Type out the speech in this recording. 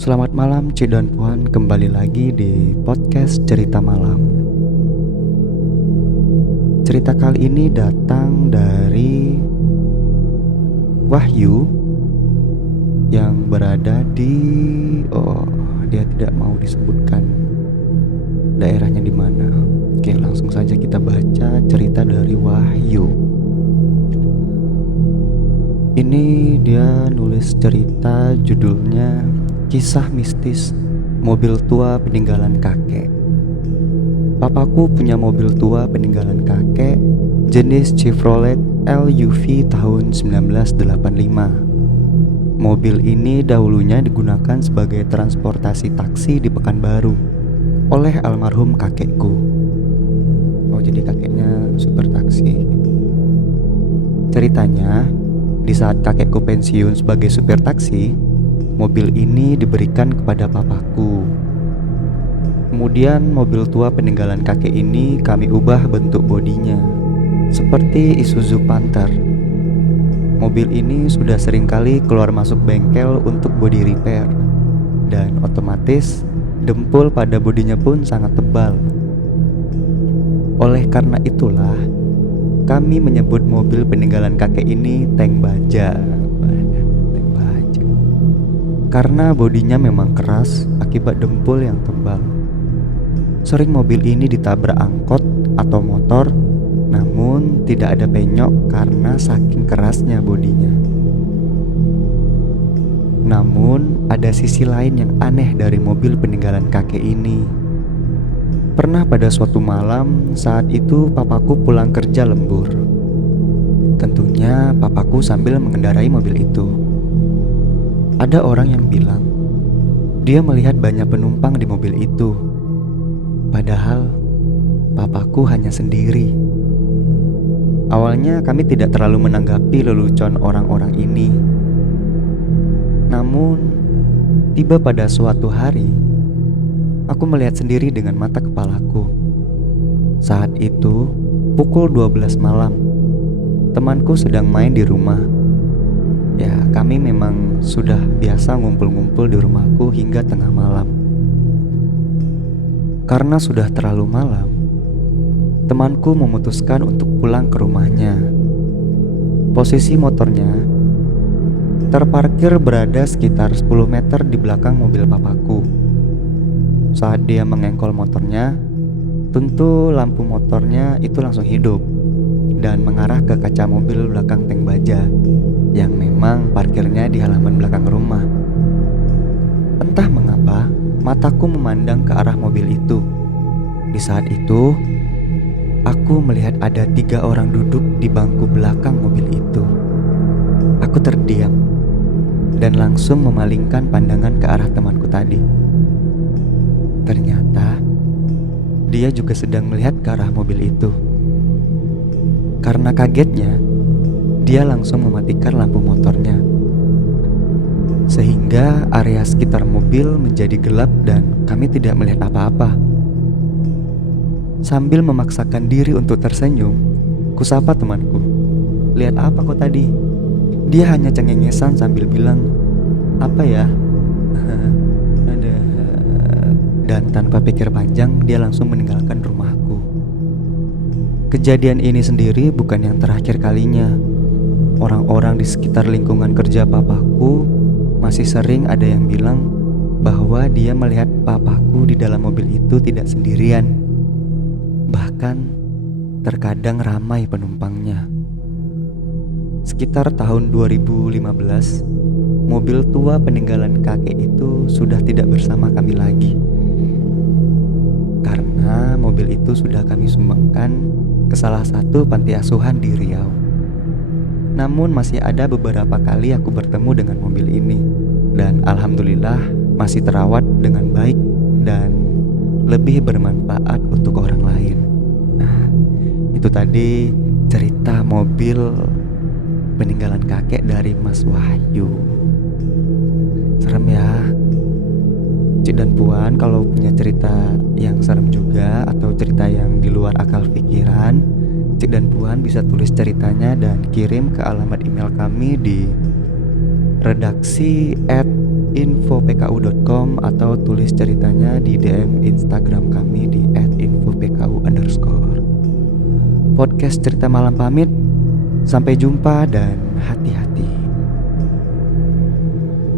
Selamat malam Cik dan Puan, kembali lagi di podcast Cerita Malam. Cerita kali ini datang dari Wahyu yang berada di dia tidak mau disebutkan daerahnya di mana. Oke, langsung saja kita baca cerita dari Wahyu. Ini dia nulis cerita judulnya Kisah Mistis Mobil Tua Peninggalan Kakek. Papaku punya mobil tua peninggalan kakek jenis Chevrolet LUV tahun 1985. Mobil ini dahulunya digunakan sebagai transportasi taksi di Pekanbaru oleh almarhum kakekku. Jadi kakeknya supir taksi. Ceritanya, di saat kakekku pensiun sebagai supir taksi, mobil ini diberikan kepada papaku. Kemudian mobil tua peninggalan kakek ini kami ubah bentuk bodinya seperti Isuzu Panther. Mobil ini sudah seringkali keluar masuk bengkel untuk body repair, dan otomatis dempul pada bodinya pun sangat tebal. Oleh karena itulah kami menyebut mobil peninggalan kakek ini tank baja. Karena bodinya memang keras akibat dempul yang tebal. Sering mobil ini ditabrak angkot atau motor, namun tidak ada penyok karena saking kerasnya bodinya. Namun ada sisi lain yang aneh dari mobil peninggalan kakek ini. Pernah pada suatu malam, saat itu papaku pulang kerja lembur. Tentunya papaku sambil mengendarai mobil itu. Ada orang yang bilang dia melihat banyak penumpang di mobil itu. Padahal papaku hanya sendiri. Awalnya kami tidak terlalu menanggapi lelucon orang-orang ini. Namun tiba pada suatu hari, aku melihat sendiri dengan mata kepalaku. Saat itu pukul 12 malam. Temanku sedang main di rumah. Ya, kami memang sudah biasa ngumpul-ngumpul di rumahku hingga tengah malam. Karena sudah terlalu malam, temanku memutuskan untuk pulang ke rumahnya. Posisi motornya terparkir berada sekitar 10 meter di belakang mobil papaku. Saat dia mengengkol motornya, tentu lampu motornya itu langsung hidup dan mengarah ke kaca mobil belakang tank baja yang memang parkirnya di halaman belakang rumah. Entah mengapa, mataku memandang ke arah mobil itu. Di saat itu, aku melihat ada 3 orang duduk di bangku belakang mobil itu. Aku terdiam dan langsung memalingkan pandangan ke arah temanku tadi. Ternyata dia juga sedang melihat ke arah mobil itu. Karena kagetnya, dia langsung mematikan lampu motornya, sehingga area sekitar mobil menjadi gelap dan kami tidak melihat apa-apa. Sambil memaksakan diri untuk tersenyum, kusapa temanku, "Lihat apa kau tadi?" Dia hanya cengengesan sambil bilang, "Apa ya?" Dan tanpa pikir panjang, dia langsung meninggalkan rumahku. Kejadian ini sendiri bukan yang terakhir kalinya. Orang-orang di sekitar lingkungan kerja papaku masih sering ada yang bilang bahwa dia melihat papaku di dalam mobil itu tidak sendirian. Bahkan terkadang ramai penumpangnya. Sekitar tahun 2015, mobil tua peninggalan kakek itu sudah tidak bersama kami lagi. Karena mobil itu sudah kami sumbangkan ke salah satu panti asuhan di Riau. Namun masih ada beberapa kali aku bertemu dengan mobil ini, dan alhamdulillah masih terawat dengan baik dan lebih bermanfaat untuk orang lain. Nah, itu tadi cerita mobil peninggalan kakek dari Mas Wahyu. Serem ya. Cik dan Puan, kalau punya cerita yang serem juga atau cerita yang di luar akal pikiran, Cik dan Puan bisa tulis ceritanya dan kirim ke alamat email kami di redaksi@ @infopku.com atau tulis ceritanya di DM Instagram kami di @infopku_. Podcast Cerita Malam pamit. Sampai jumpa dan hati-hati.